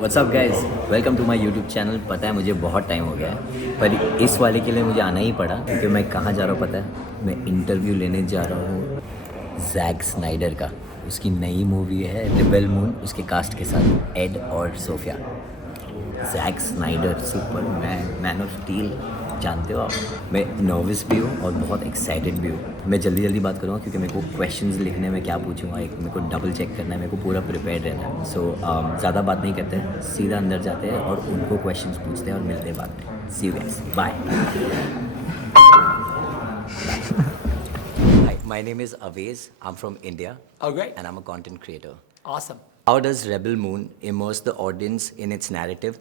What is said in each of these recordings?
What's up guys? Welcome to my YouTube channel. पता है मुझे बहुत टाइम हो गया है पर इस वाले के लिए मुझे आना ही पड़ा क्योंकि मैं कहाँ जा रहा हूँ पता है? मैं इंटरव्यू लेने जा रहा हूँ जैक स्नाइडर का। उसकी नई मूवी है रिबेल मून, उसके कास्ट के साथ एड और Sophia. Zack Snyder Superman of Steel, जानते हो आप। मैं नर्वस भी हूँ और बहुत एक्साइटेड भी हूँ। मैं जल्दी बात करूँगा क्योंकि मेरे को क्वेश्चंस लिखने में क्या पूछूंगा, एक मेरे को डबल चेक करना है, मेरे को पूरा प्रिपेयर रहना है। सो ज़्यादा बात नहीं करते हैं, सीधा अंदर जाते हैं और उनको क्वेश्चंस पूछते हैं और मिलते हैं बाद में। See you guys, bye. Hi, my name is Avez. I'm from India. Oh, great. And I'm a content creator. Awesome. How does Rebel Moon immerse the audience in its narrative,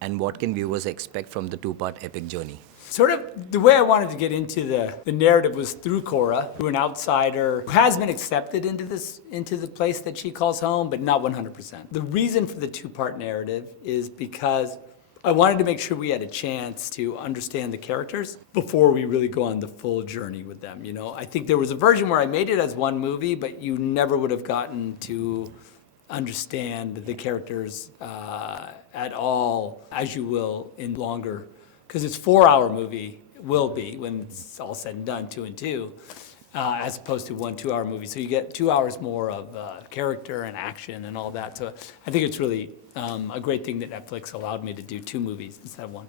and what can viewers expect from the two-part epic journey? Sort of the way I wanted to get into the narrative was through Cora, through an outsider who has been accepted into the place that she calls home, but not 100%. The reason for the two-part narrative is because I wanted to make sure we had a chance to understand the characters before we really go on the full journey with them. You know, I think there was a version where I made it as one movie, but you never would have gotten to understand the characters at all as you will in longer, because it's 4-hour movie, will be when it's all said and done, 2 and 2, as opposed to 1 2-hour movie. So you get 2 hours more of character and action and all that. So I think it's really a great thing that Netflix allowed me to do 2 movies instead of 1.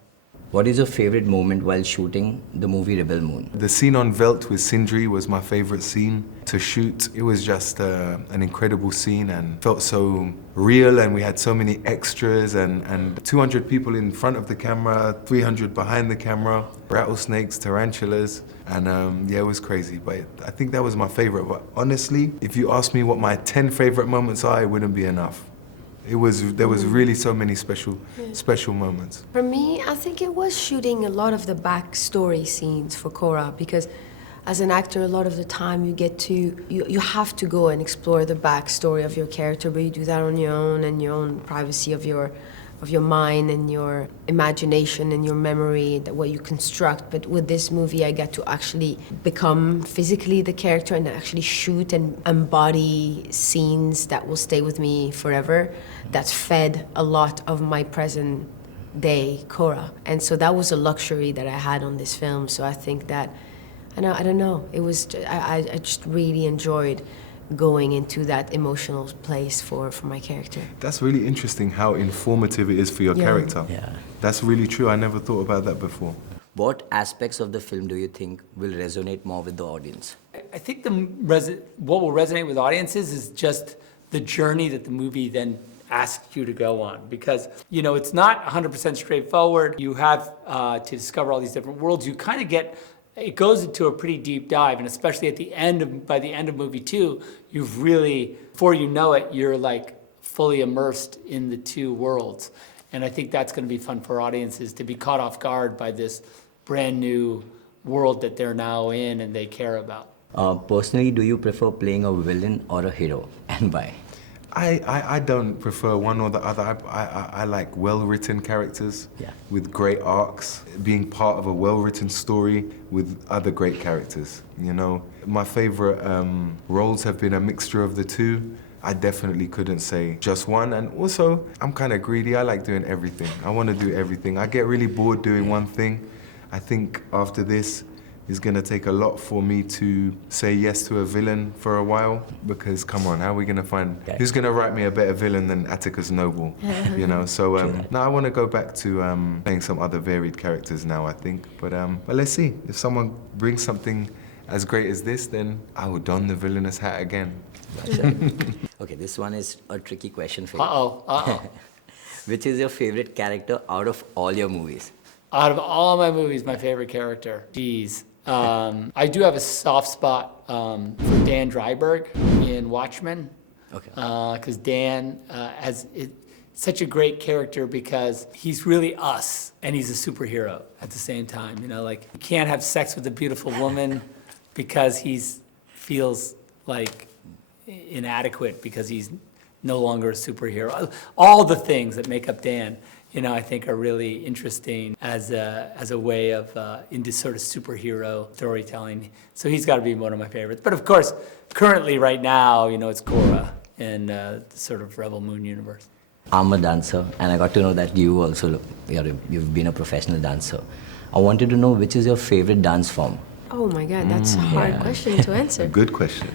What is your favorite moment while shooting the movie Rebel Moon? The scene on Veldt with Sindri was my favorite scene to shoot. It was just an incredible scene and felt so real, and we had so many extras and 200 people in front of the camera, 300 behind the camera, rattlesnakes, tarantulas, and yeah, it was crazy. But I think that was my favorite. But honestly, if you ask me what my 10 favorite moments are, it wouldn't be enough. There was really so many special moments. For me, I think it was shooting a lot of the backstory scenes for Cora, because as an actor, a lot of the time you have to go and explore the backstory of your character, but you do that on your own and your own privacy of your mind and your imagination and your memory, that what you construct. But with this movie, I get to actually become physically the character and actually shoot and embody scenes that will stay with me forever. That's fed a lot of my present day Cora. And so that was a luxury that I had on this film. So I think that, I don't know, it was, I just really enjoyed going into that emotional place for my character. That's really interesting how informative it is for your character. Yeah. That's really true. I never thought about that before. What aspects of the film do you think will resonate more with the audience? I think what will resonate with audiences is just the journey that the movie then asks you to go on, because you know it's not 100% straightforward. You have to discover all these different worlds. You kind of get, it goes into a pretty deep dive, and especially at the end by the end of movie 2, you've really, before you know it, you're like fully immersed in the 2 worlds. And I think that's going to be fun for audiences to be caught off guard by this brand new world that they're now in and they care about. Personally, do you prefer playing a villain or a hero, and why? I don't prefer one or the other. I like well-written characters with great arcs, being part of a well-written story with other great characters. You know, my favorite roles have been a mixture of the 2. I definitely couldn't say just one, and also I'm kind of greedy. I like doing everything. I want to do everything. I get really bored doing one thing. I think after this, it's going to take a lot for me to say yes to a villain for a while, because come on, how are we going to find, who's going to write me a better villain than Atticus Noble, you know? So now I want to go back to playing some other varied characters now, I think. But let's see, if someone brings something as great as this, then I will don the villainous hat again. Okay, this one is a tricky question for you. Uh-oh. Which is your favorite character out of all your movies? Out of all my movies, my favorite character, geez. I do have a soft spot for Dan Dreiberg in Watchmen. Okay. Because Dan has such a great character, because he's really us and he's a superhero at the same time. You know, like, you can't have sex with a beautiful woman because he feels like inadequate because he's no longer a superhero. All the things that make up Dan, you know, I think are really interesting as a way of into sort of superhero storytelling. So he's got to be one of my favorites. But of course, currently right now, you know, it's Cora in the sort of Rebel Moon universe. I'm a dancer, and I got to know that you also you've been a professional dancer. I wanted to know which is your favorite dance form. Oh my God, that's a hard question to answer. Good question.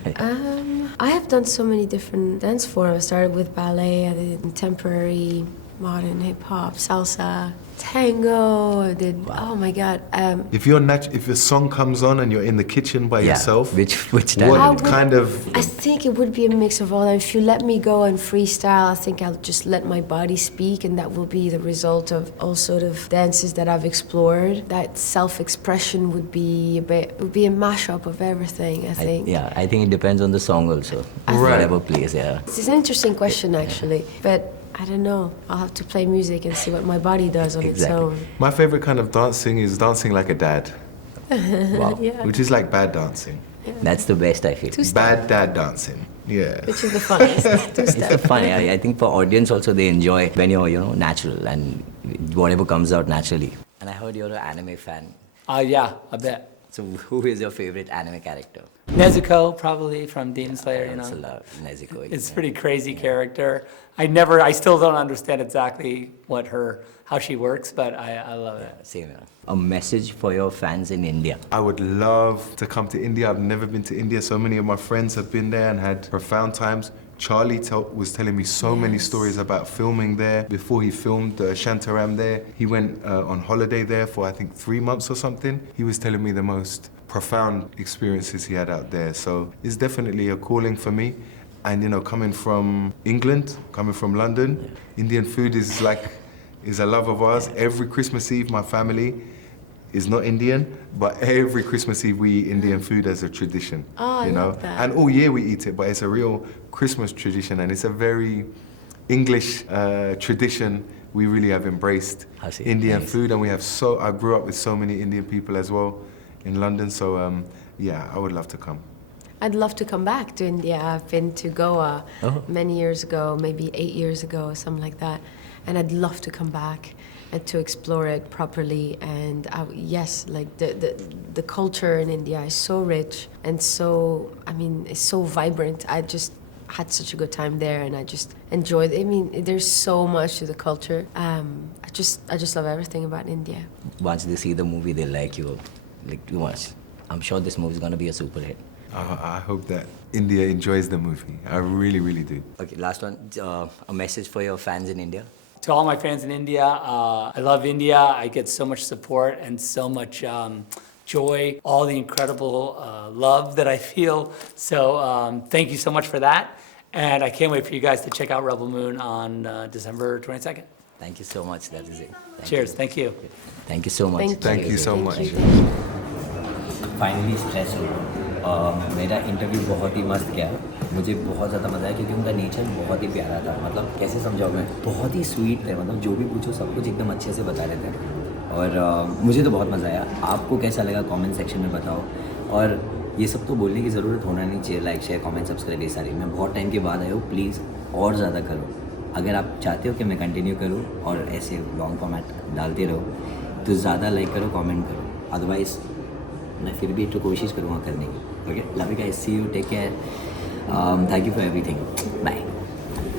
I have done so many different dance forms. I started with ballet, I did contemporary, modern hip hop, salsa, tango. I did. Oh my God. If if a song comes on and you're in the kitchen by yourself, which dance? what kind of? I think it would be a mix of all. If you let me go and freestyle, I think I'll just let my body speak, and that will be the result of all sort of dances that I've explored. That self-expression would be a mashup of everything. I think. I think it depends on the song also. Whatever plays. Yeah. It's an interesting question actually, but. I don't know. I'll have to play music and see what my body does on its own. My favorite kind of dancing is dancing like a dad. Wow. Yeah. Which is like bad dancing. That's the best, I feel. Bad dad dancing. Yeah. Which is the funnest. It's the fun. I think for audience also they enjoy when you're natural and whatever comes out naturally. And I heard you're an anime fan. Yeah, I bet. So who is your favorite anime character? Nezuko, probably from Demon Slayer, I also love Nezuko. It's a pretty crazy character. I still don't understand exactly how she works, but I love it. Same. A message for your fans in India. I would love to come to India. I've never been to India. So many of my friends have been there and had profound times. Charlie was telling me so many stories about filming there. Before he filmed Shantaram there, he went on holiday there for I think 3 months or something. He was telling me the most profound experiences he had out there. So it's definitely a calling for me. And coming from England, coming from London, Indian food is a love of ours. Every Christmas Eve, my family is not Indian, but every Christmas Eve we eat Indian food as a tradition. Oh, I love that. And all year we eat it, but it's a real Christmas tradition, and it's a very English tradition. We really have embraced Indian food, and I grew up with so many Indian people as well in London, so I would love to come. I'd love to come back to India. I've been to Goa many years ago, maybe 8 years ago, something like that. And I'd love to come back and to explore it properly. And the culture in India is so rich and it's so vibrant. I just had such a good time there, and I just enjoyed it. I mean, there's so much to the culture. I just love everything about India. Once they see the movie, they like you too much. I'm sure this movie is going to be a super hit. I hope that India enjoys the movie. I really, really do. Okay, last one. A message for your fans in India. To all my fans in India, I love India. I get so much support and so much joy, all the incredible love that I feel. So thank you so much for that. And I can't wait for you guys to check out Rebel Moon on December 22nd. Thank you so much. That is it. Cheers. Thank you. Thank you so much. Thank you so much. Finally stress हो मेरा interview बहुत ही मस्त गया. मुझे बहुत ज़्यादा मज़ा आया क्योंकि उनका नेचर बहुत ही प्यारा था. मतलब कैसे समझाऊँ मैं, बहुत ही स्वीट थे. मतलब जो भी पूछो सब कुछ एकदम अच्छे से बता रहे थे. और मुझे तो बहुत मज़ा आया. आपको कैसा लगा कमेंट सेक्शन में बताओ. और ये सब तो बोलने की ज़रूरत होना नहीं चाहिए. लाइक शेयर कमेंट सब्सक्राइब ये सारी. मैं बहुत टाइम के बाद आया हूँ. प्लीज़ और ज़्यादा करो. अगर आप चाहते हो कि मैं कंटिन्यू करूँ और ऐसे लॉन्ग फॉर्मेट डालते रहो तो ज़्यादा लाइक करो, कमेंट करो. अदरवाइज़ मैं फिर भी तो कोशिश करूँगा करने की. Okay, love you guys, see you, take care, thank you for everything, bye.